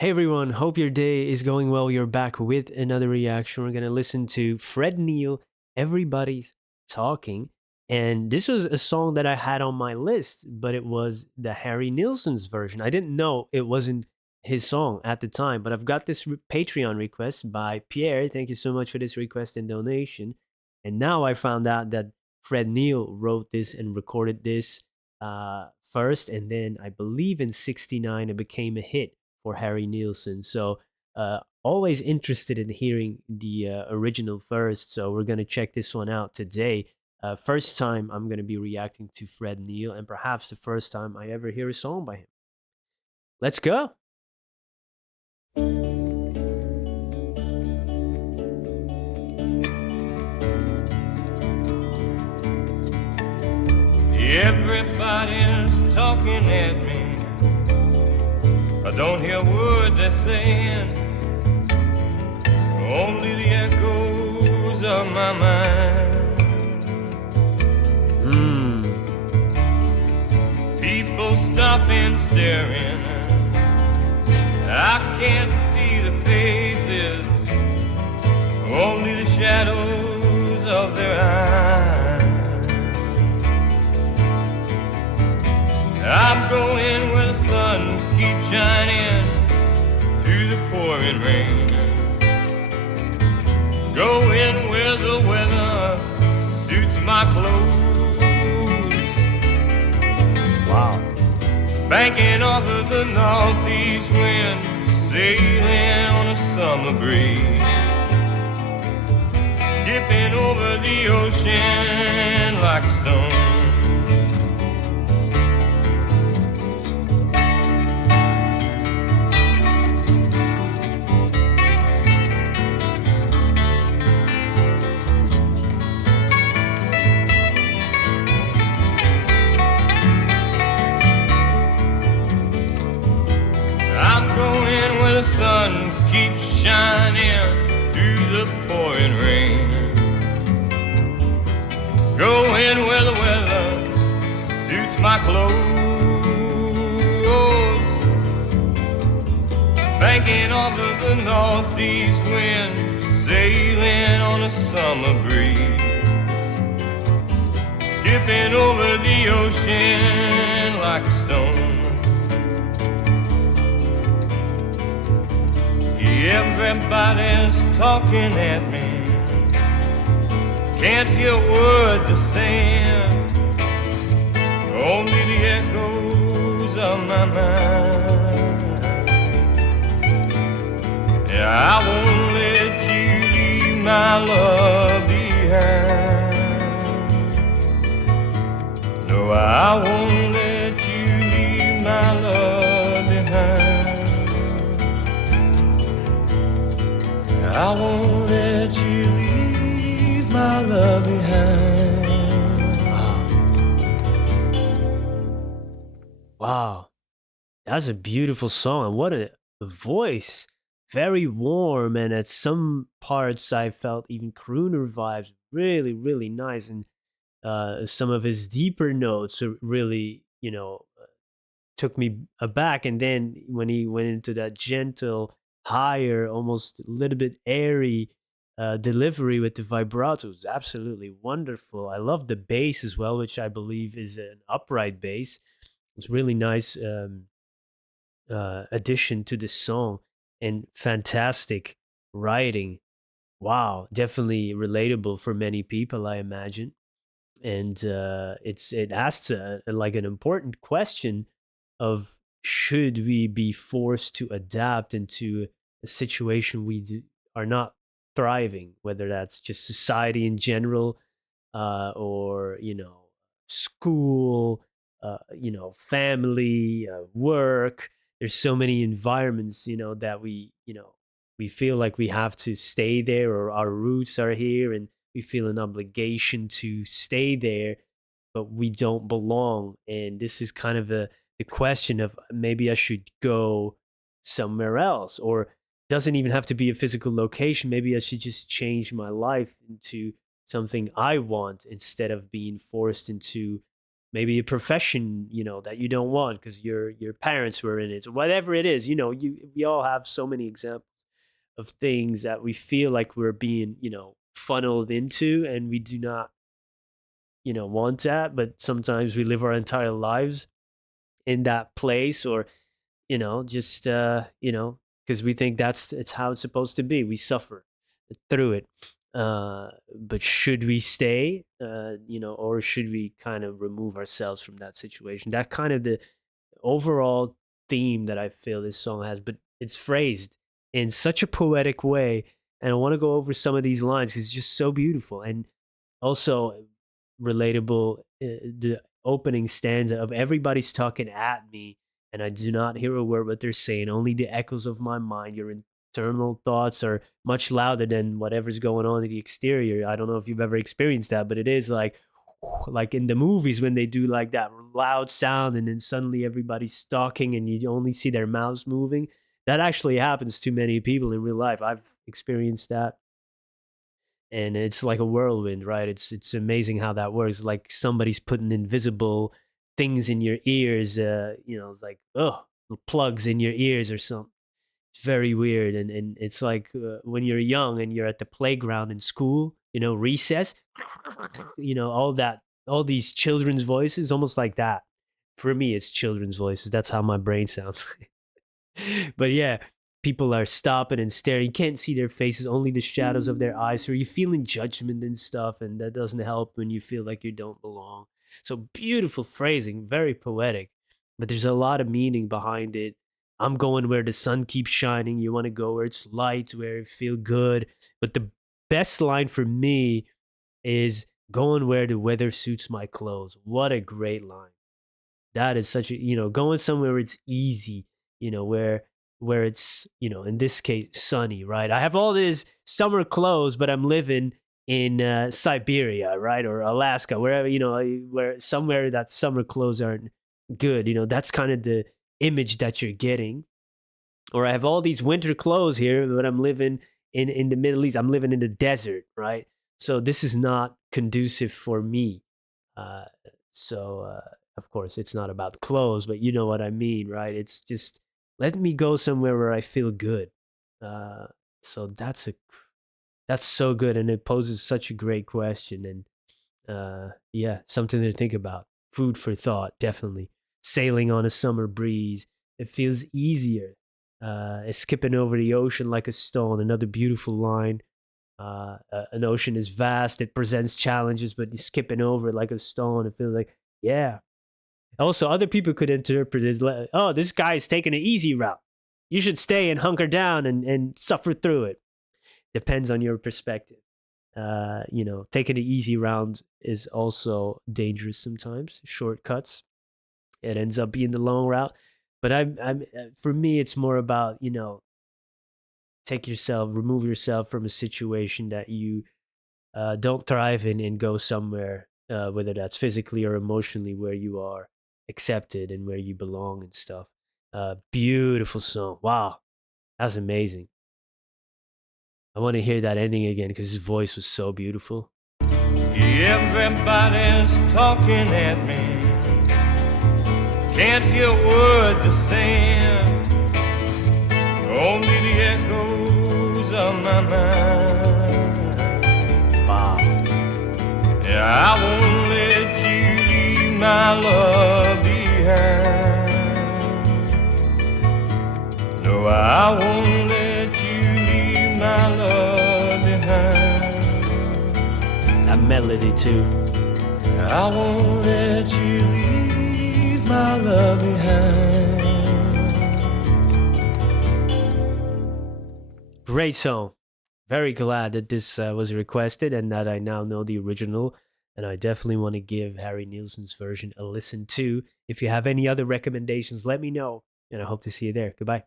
Hey everyone, hope your day is going well. You're back with another reaction. We're going to listen to Fred Neil, Everybody's Talking. And this was a song that I had on my list, but it was the Harry Nilsson's version. I didn't know it wasn't his song at the time, but I've got this Patreon request by Pierre. Thank you so much for this request and donation. And now I found out that Fred Neil wrote this and recorded this first, and then I believe in '69 it became a hit for Harry Nielsen. So always interested in hearing the original first. So we're gonna check this one out today. First time I'm gonna be reacting to Fred Neil, and perhaps the first time I ever hear a song by him. Let's go. Everybody's talking at me. I don't hear a word they're saying, only the echoes of my mind. People stopping, staring. I can't see the faces, only the shadows of their eyes. I'm going where the sun keeps shining through the pouring rain. Going where the weather suits my clothes. Wow. Banking off of the northeast wind, sailing on a summer breeze. Skipping over the ocean like a stone. The sun keeps shining through the pouring rain. Going where the weather suits my clothes. Banking off of the northeast wind, sailing on a summer breeze. Skipping over the ocean like a stone. Everybody's talking at me. Can't hear a word they're saying, only the echoes of my mind. Yeah, I won't let you leave my love behind. No, I won't let you leave my love behind. I won't let you leave my love behind. Wow. That's a beautiful song. And what a voice. Very warm. And at some parts, I felt even crooner vibes. Really, really nice. And some of his deeper notes are really, took me aback. And then when he went into that gentle, higher, almost a little bit airy delivery with the vibrato, was absolutely wonderful. I love the bass as well, which I believe is an upright bass. It's really nice addition to this song and fantastic writing. Wow, definitely relatable for many people, I imagine. And it asks like an important question of should we be forced to adapt into a situation are not thriving, whether that's just society in general, or school, family, work. There's so many environments, that we feel like we have to stay there, or our roots are here, and we feel an obligation to stay there, but we don't belong. And this is kind of the question of maybe I should go somewhere else, or doesn't even have to be a physical location. Maybe I should just change my life into something I want instead of being forced into maybe a profession, that you don't want because your parents were in it, or whatever it is. We all have so many examples of things that we feel like we're being, funneled into, and we do not, want that, but sometimes we live our entire lives in that place, or just because we think it's how it's supposed to be. We suffer through it. But should we stay, or should we kind of remove ourselves from that situation? That kind of the overall theme that I feel this song has, but it's phrased in such a poetic way. And I want to go over some of these lines. It's just so beautiful. And also relatable, the opening stanza of everybody's talking at me and I do not hear a word what they're saying, only the echoes of my mind. Your internal thoughts are much louder than whatever's going on in the exterior. I don't know if you've ever experienced that, but it is like in the movies when they do like that loud sound and then suddenly everybody's talking and you only see their mouths moving. That actually happens to many people in real life. I've experienced that, and it's like a whirlwind, right? It's amazing how that works. Like somebody's putting invisible things in your ears. It's like, oh, plugs in your ears or something. It's very weird, and it's like when you're young and you're at the playground in school, recess, all these children's voices, almost like that. For me, it's children's voices. That's how my brain sounds. But yeah, people are stopping and staring. You can't see their faces, only the shadows of their eyes. So you're feeling judgment and stuff, and that doesn't help when you feel like you don't belong. So beautiful phrasing, very poetic, but there's a lot of meaning behind it. I'm going where the sun keeps shining. You want to go where it's light, where it feel good. But the best line for me is going where the weather suits my clothes. What a great line. That is such a, going somewhere where it's easy, where it's, in this case sunny, right? I have all these summer clothes, but I'm living in Siberia, right? Or Alaska, wherever, where somewhere that summer clothes aren't good. That's kind of the image that you're getting. Or I have all these winter clothes here, but I'm living in the Middle East. I'm living in the desert, right? So this is not conducive for me. Uh, so of course, it's not about clothes, but you know what I mean, right? It's just let me go somewhere where I feel good. Uh, so that's so good, and it poses such a great question, and yeah, something to think about. Food for thought, definitely. Sailing on a summer breeze, it feels easier. Skipping over the ocean like a stone. Another beautiful line. An ocean is vast. It presents challenges, but you're skipping over it like a stone. It feels like, yeah. Also, other people could interpret it as, oh, this guy is taking an easy route. You should stay and hunker down and suffer through it. Depends on your perspective. Taking the easy route is also dangerous sometimes. Shortcuts, it ends up being the long route. But for me, it's more about remove yourself from a situation that you don't thrive in, and go somewhere, whether that's physically or emotionally, where you are accepted and where you belong and stuff. Beautiful song. Wow, that was amazing. I want to hear that ending again because his voice was so beautiful. Everybody's talking at me. Can't hear a word they're saying. Only the echoes of my mind. Wow. Yeah, I won't let you leave my love behind. No, I won't let you leave my love behind. That melody too. I won't let you leave my love behind. Great song. Very glad that this was requested and that I now know the original. And I definitely want to give Harry Nilsson's version a listen too. If you have any other recommendations, let me know. And I hope to see you there. Goodbye.